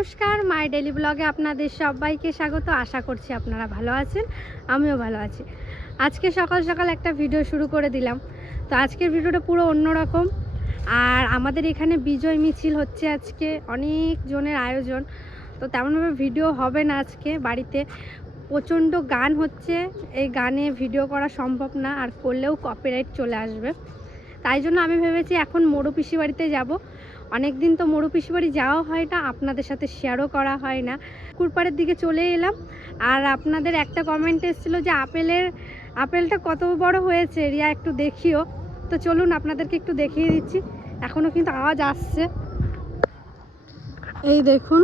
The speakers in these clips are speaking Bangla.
নমস্কার, মাই ডেলি ব্লগে আপনাদের সবাইকে স্বাগত। আশা করছি আপনারা ভালো আছেন, আমিও ভালো আছি। আজকে সকাল সকাল একটা ভিডিও শুরু করে দিলাম। তো আজকের ভিডিওটা পুরো অন্যরকম। আর আমাদের এখানে বিজয় মিছিল হচ্ছে, আজকে অনেক জনের আয়োজন। তো তেমনভাবে ভিডিও হবে না আজকে, বাড়িতে প্রচণ্ড গান হচ্ছে, এই গানে ভিডিও করা সম্ভব না, আর করলেও কপিরাইট চলে আসবে। তাই জন্য আমি ভেবেছি এখন মোড়ু পিসি বাড়িতে যাব। অনেক দিন তো মোড়ু পিসি বাড়ি যাওয়া হয় না, আপনাদের সাথে শেয়ারও করা হয় না। কুরপাড়ের দিকে চলে এলাম। আর আপনাদের একটা কমেন্ট এসেছিলো যে আপেলটা কত বড় হয়েছে, রিয়া একটু দেখিও। তো চলুন আপনাদেরকে একটু দেখিয়ে দিচ্ছি। এখনও কিন্তু আওয়াজ আসছে, এই দেখুন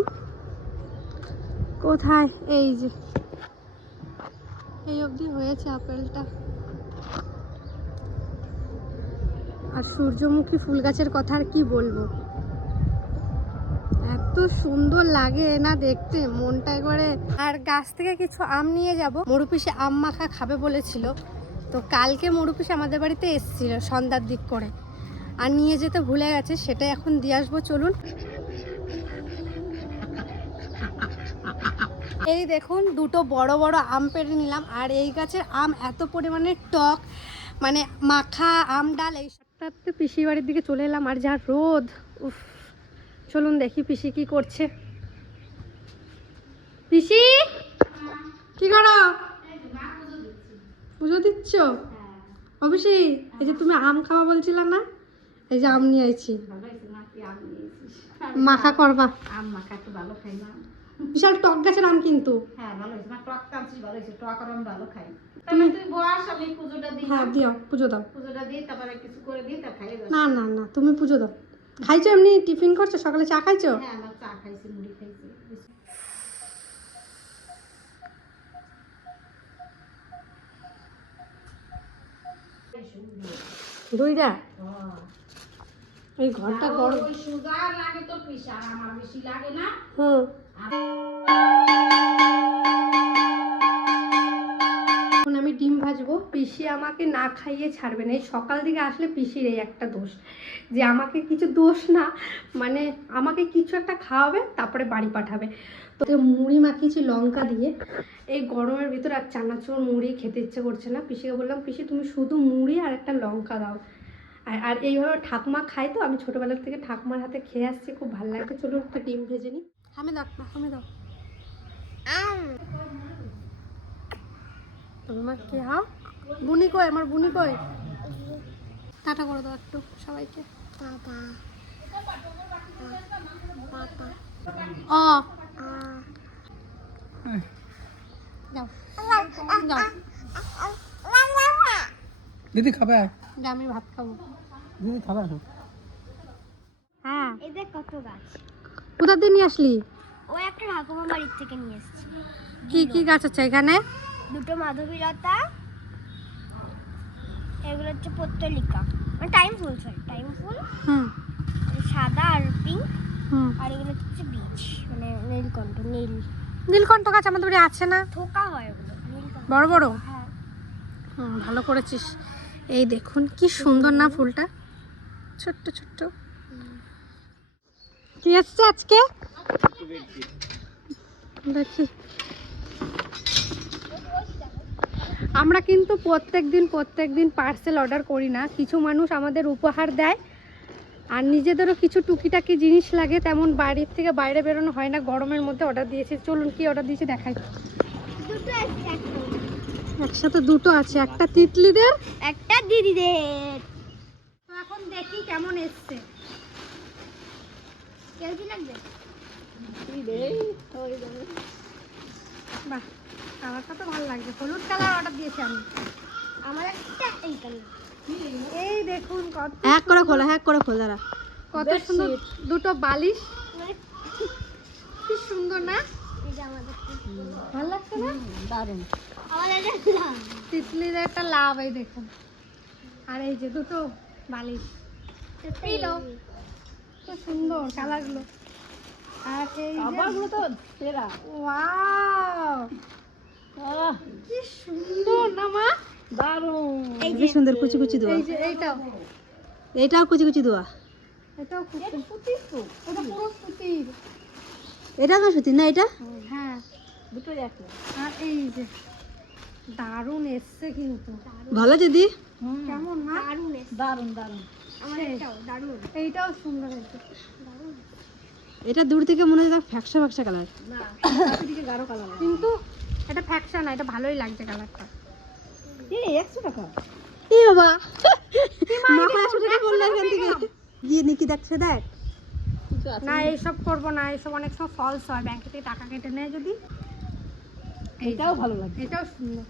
কোথায়, এই যে এই অবধি হয়েছে আপেলটা। আর সূর্যমুখী ফুল গাছের কথা আর কি বলবো, এত সুন্দর লাগে না দেখতে, মনটা একবারে। আর গাছ থেকে কিছু আম নিয়ে যাব, মরুপিসে আম মাখা খাবে বলেছিল। তো কালকে মরুপিসে আমাদের বাড়িতে এসেছিল সন্ধ্যার দিক করে, আর নিয়ে যেতে ভুলে গেছে, সেটাই এখন দিয়ে আসবো। চলুন। এই দেখুন দুটো বড় বড় আম পেড়ে নিলাম। আর এই গাছের আম এত পরিমাণে টক, মানে মাখা আম ডাল। এই সপ্তাহে পিসি বাড়ির দিকে চলে এলাম, আর যা রোদ, উফ। চলুন দেখি পিসি কি করছে। পিসি কি করো? পুজো দিচ্ছ? অবশ্যই। এই যে তুমি আম খাওয়া বলছিল না, এই যে আম নিয়ে আইছি, মাখা করবা। আম মাখা একটু ভালো খাই না, বিশাল টক গাছের আম কিন্তু। হ্যাঁ ভালো হয়েছে, না টক কাঁচি ভালো হয়েছে, টক আর আম ভালো খাই। তুমি তুই বস, আমি পুজোটা দিই। হ্যাঁ দিও, পুজো দাও। পুজোটা দিই, তারপরে কিছু করে দিই, তা খাইয়ে যাস। না না না, তুমি পুজো দাও। খাইছো এমনি টিফিন করছো, সকালে চা খাইছো? হ্যাঁ আমার চা খাইছি, মুড়ি খাইছি। দুইটা এই ঘরটা গরম। ওই সুগার লাগে তো প্রেসার, আমার বেশি লাগে না। হুম। এখন আমি ডিম ভাজবো। পিসি আমাকে না খাইয়ে ছাড়বে না। এই সকাল দিকে আসলে পিসির এই একটা দোষ, যে আমাকে কিছু দোষ না, মানে আমাকে কিছু একটা খাওয়াবে তারপরে বাড়ি পাঠাবে। তো মুড়ি মাখিয়েছি লঙ্কা দিয়ে। এই গরমের ভিতরে আর চানাচুর মুড়ি খেতে ইচ্ছে করছে না। পিসিকে বললাম, পিসি তুমি শুধু মুড়ি আর একটা লঙ্কা দাও। আর এইভাবে ঠাকুমা খাই, তো আমি ছোটোবেলার থেকে ঠাকুমার হাতে খেয়ে আসছি, খুব ভালো লাগে। চলুন একটা ডিম ভেজে নিই। আমি দাও, আমি দাও। তোমার কে? হ্যাঁ বুনি কই, আমার বুনি কই? টাটা করে দাও একটু সবাইকে। ও যাও যাও, দিদি খাবে? আমি ভাত খাবো। দিদি খাবে? হ্যাঁ। এই দেখ কত গাছ। কোথা দিয়ে নিয়ে আসলি? ও একটা ঠাকুমা বাড়ির থেকে নিয়ে এসেছি। কি কি গাছ আছে এখানে? দুটো মাধবীলতা, এগুলো হচ্ছে পত্তলিকা, মানে টাইম ফুল, সরি টাইম ফুল, হুম সাদা আর পিঙ্ক। হুম। আর এগুলো হচ্ছে বীজ, মানে নীলকণ্ঠ। নীলকণ্ঠ গাছ আমাদের বাড়ি আছে না? থোকা হয় ওগুলো, নীলকণ্ঠ। বড় বড়? হ্যাঁ। হুম, ভালো করেছিস। এই দেখুন কি সুন্দর না ফুলটা, ছোট্ট ছোট্ট। কি আসছে আজকে দেখি। আমরা কিন্তু প্রত্যেক দিন পার্সেল অর্ডার করি না। কিছু মানুষ আমাদের উপহার দেয়, আর নিজেদেরও কিছু টুকিটাকি জিনিস লাগে, তেমন বাড়ির থেকে বাইরে বেরোনো হয় না গরমের মধ্যে। অর্ডার দিয়েছি, চলুন কি অর্ডার দিয়েছি দেখাই। দুটো আছে, একসাথে দুটো আছে, একটা তিতলিদের, একটা দিদিদের। তো এখন দেখি কেমন এসছে। কেউ কি লাগবে? বাহ, কালারটা তো ভালো লাগছে। হলুদ কালার অর্ডার দিয়েছি আমি। আমার একটা এই কালার। এই দেখুন কত হ্যাক করে খোলা, হ্যাক করে খোলা রা। কত সুন্দর দুটো বালিশ, মানে কি সুন্দর না? এই যে আমাদের ভালো লাগছে না? দারুণ। আমাদের তিতলির একটা লাভ, এই দেখুন। আর এই যে দুটো বালিশ, পিলো, তো সুন্দর কালারগুলো। আর এই আবারগুলো তো সেরা। ওয়াও, কি সুন্দর না মা? দারুণ। এই সুন্দর কুচি কুচি দোয়া। এই যে এইটাও কুচি কুচি দোয়া। এটাও খুব সুন্দর। ওটা পুরো সুতির। এটা না সুতি না এটা? হ্যাঁ, দুটোই একই। আর এই যে দারুণ এসছে কিন্তু। ভালো দিদি। কেমন মা? দারুণ এসছে। দারুন দারুন। আমার এটাও দারুণ। এইটাও সুন্দর হয়েছে। এটা দূর থেকে মনে হয় ফ্যাকসা ফ্যাকসা কালার। না, দিকে গাঢ় কালার। কিন্তু এটা ফ্যাকশন না, এটা ভালোই লাগছে কালারটা। এই 100 টাকা। এই বাবা। মাখা 100 টাকা বললে এখান থেকে। দিয়ে নিকি দেখছে দেখ। না এইসব করবো না, এইসব অনেক সময় ফলস হয়, ব্যাংকে থেকে টাকা কেটে নেয় যদি। এটাও ভালো লাগে। এটাও সুন্দর।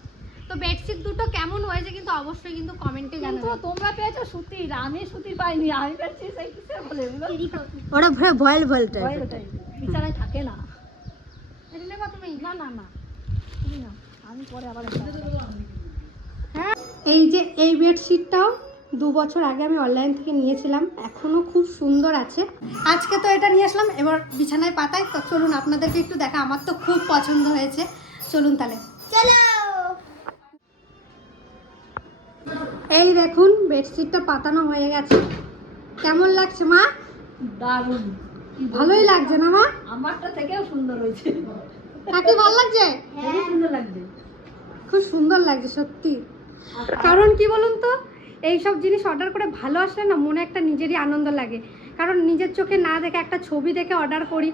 তো বেডশিট দুটো কেমন হয়েছে কিন্তু অবশ্যই কিন্তু কমেন্টে কিন্তু জানাবেন। তোমরা পেয়েছো সুতির, আমি সুতির পাইনি। আমি পেয়েছি সেই কিসের বলে এগুলো? টেরিকট। ওরা ভয়েল টাইপ। বিছানায় থাকে না। এটা নেবা তুমি? না না না। তুমি না। আমি পরে আবার একটা। হ্যাঁ, এই যে এই বেডশিটটাও 2 বছর আগে আমি অনলাইন থেকে নিয়েছিলাম, এখনো খুব সুন্দর আছে। আজকে তো এটা নিয়ে আসলাম, এবার বিছানায় পাতাই। তো চলুন আপনাদেরকে একটু দেখা, আমার তো খুব পছন্দ হয়েছে। চলুন তাহলে। চলো। এই দেখুন বেডশিটটা পাতানো হয়ে গেছে। কেমন লাগছে মা? দারুণ। ভালোই লাগছে না মা? আমারটা থেকেও সুন্দর হয়েছে। কাকে ভালো লাগছে? খুবই সুন্দর লাগছে। খুব সুন্দর লাগছে সত্যি। কারণ কি বলুন তো, এই সব জিনিস অর্ডার করে ভালো আসলে না মনে একটা নিজেরই আনন্দ লাগে। কারণ নিজের চোখে না দেখে একটা ছবি দেখে অর্ডার করি,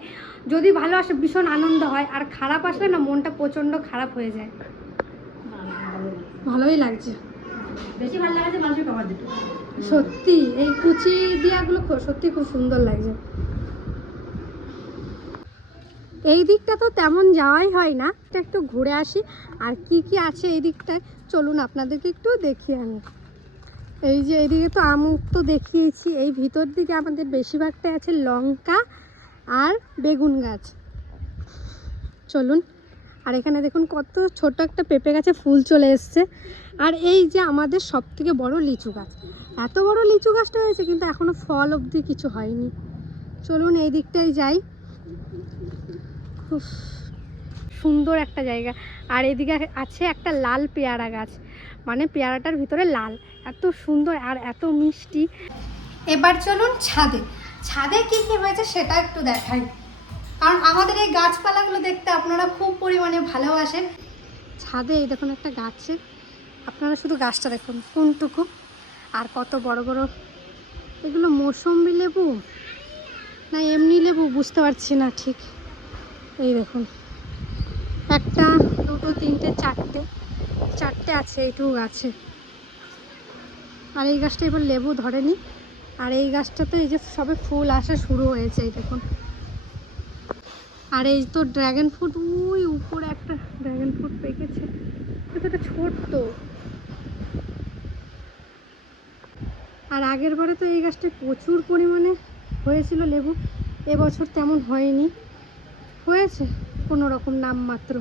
যদি ভালো আসে ভীষণ আনন্দ হয়, আর খারাপ আসলে না মনটা প্রচণ্ড খারাপ হয়ে যায়। ভালোই লাগছে। বেশি ভালো লাগছে মানুষের কভার দুটো। সত্যি এই কুচি দিয়াগুলো সত্যি খুব সুন্দর লাগছে। এই দিকটা তো তেমন যাওয়াই হয় না, এটা একটু ঘুরে আসি। আর কি কি আছে এই দিকটায় চলুন আপনাদেরকে একটু দেখি আমি। এই যে এইদিকে তো আমুক তো দেখিয়েছি, এই ভিতর দিকে আমাদের বেশিরভাগটাই আছে লঙ্কা আর বেগুন গাছ। চলুন। আর এখানে দেখুন কত ছোট একটা পেঁপে গাছে ফুল চলে এসছে। আর এই যে আমাদের সব থেকে বড় লিচু গাছ, এত বড় লিচু গাছটা হয়েছে কিন্তু এখনো ফল অবধি কিছু হয়নি। চলুন এই দিকটাই যাই। খুব সুন্দর একটা জায়গা। আর এদিকে আছে একটা লাল পেয়ারা গাছ, মানে পেয়ারাটার ভিতরে লাল, এত সুন্দর আর এত মিষ্টি। এবার চলুন ছাদে। ছাদে কি কি হয়েছে সেটা একটু দেখাই, কারণ আমাদের এই গাছপালাগুলো দেখতে আপনারা খুব পরিমাণে ভালোবাসেন। ছাদে এই দেখুন একটা গাছে, আপনারা শুধু গাছটা দেখুন কোনটুকু, আর কত বড় বড়। এগুলো মৌসম্বি লেবু না এমনি লেবু বুঝতে পারছি না ঠিক। এই দেখুন একটা দুটো তিনটে চারটে আছে এইটুকু গাছে। আর এই গাছটা এবার লেবু ধরেনি। আর এই গাছটাতে এই যে সবে ফুল আসা শুরু হয়েছে, এই দেখুন। আর এই তো ড্রাগন ফ্রুট, ওই উপরে একটা ড্রাগন ফ্রুট পেকেছে, এটা ছোট্ট। আর আগের বারে তো এই গাছটায় প্রচুর পরিমাণে হয়েছিল লেবু, এবছর তেমন হয়নি, হয়েছে কোনো রকম নামমাত্র।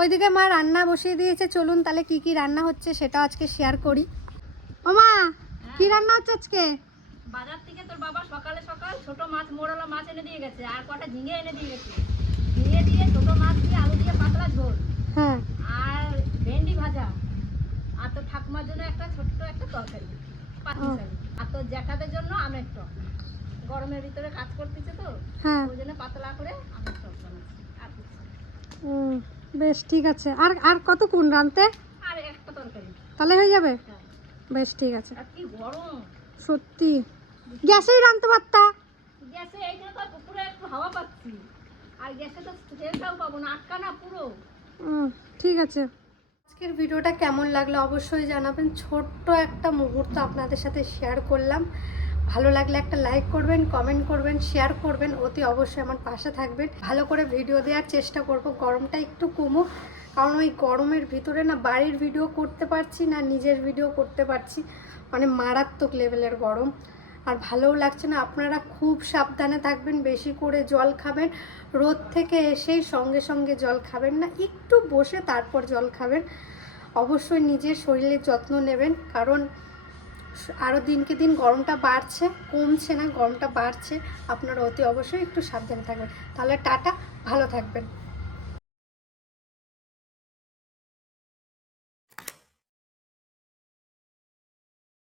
ওইদিকে মা রান্না বসিয়ে দিয়েছে, চলুন তাহলে কি কি রান্না হচ্ছে সেটা আজকে শেয়ার করি। ও মা, কি রান্না হচ্ছে আজকে? বাজার থেকে তোর বাবা সকালে সকাল ছোট মাছ, মোড়ালা মাছ এনে দিয়ে গেছে, আর কটা ঝিঙে এনে দিয়ে গেছে। ঝিঙে দিয়ে ছোট মাছ দিয়ে আলু দিয়ে পাতলা ঝোল, হ্যাঁ, আর ভেন্ডি ভাজা, আর তোর ঠাকুমার জন্য একটা ছোট্ট একটা তরকারি পাতলা, আর তোর জ্যাঠাদের জন্য আমের টক। গরমের ভিতরে কাজ করতেছে তো, হ্যাঁ, ওই জন্য পাতলা করে আমের টক বানাচ্ছি। আর কিছু না। বেশ ঠিক আছে। আর আর কতক্ষণ রাঁধতে? আর একটা তরকারি তাহলে হয়ে যাবে? হ্যাঁ। বেশ ঠিক আছে। আর কি গরম! সত্যি গ্যাসেই রাঁধতে পারতা। গ্যাসে এইখানে তো পুকুরে একটু হাওয়া পাচ্ছি, আর গ্যাসে তো তেলটাও পাবো না, আটকা না পুরো। ঠিক আছে। আজকের ভিডিওটা কেমন লাগলো অবশ্যই জানাবেন। ছোট্ট একটা মুহূর্ত আপনাদের সাথে শেয়ার করলাম। ভালো লাগলে একটা লাইক করবেন, কমেন্ট করবেন, শেয়ার করবেন, অতি অবশ্যই আমার পাশে থাকবেন। ভালো করে ভিডিও দেওয়ার চেষ্টা করব, গরমটা একটু কমুক, কারণ ওই গরমের ভিতরে না বাড়ির ভিডিও করতে পারছি না, নিজের ভিডিও করতে পারছি, মানে মারাত্মক লেভেলের গরম। আর ভালোও লাগছে না। আপনারা খুব সাবধানে থাকবেন, বেশি করে জল খাবেন, রোদ থেকে এসেই সঙ্গে সঙ্গে জল খাবেন না, একটু বসে তারপর জল খাবেন। অবশ্যই নিজের শরীরের যত্ন নেবেন, কারণ আরও দিনকে দিন গরমটা বাড়ছে, কমছে না, গরমটা বাড়ছে। আপনারা অতি অবশ্যই একটু সাবধানে থাকবেন। তাহলে টাটা, ভালো থাকবেন।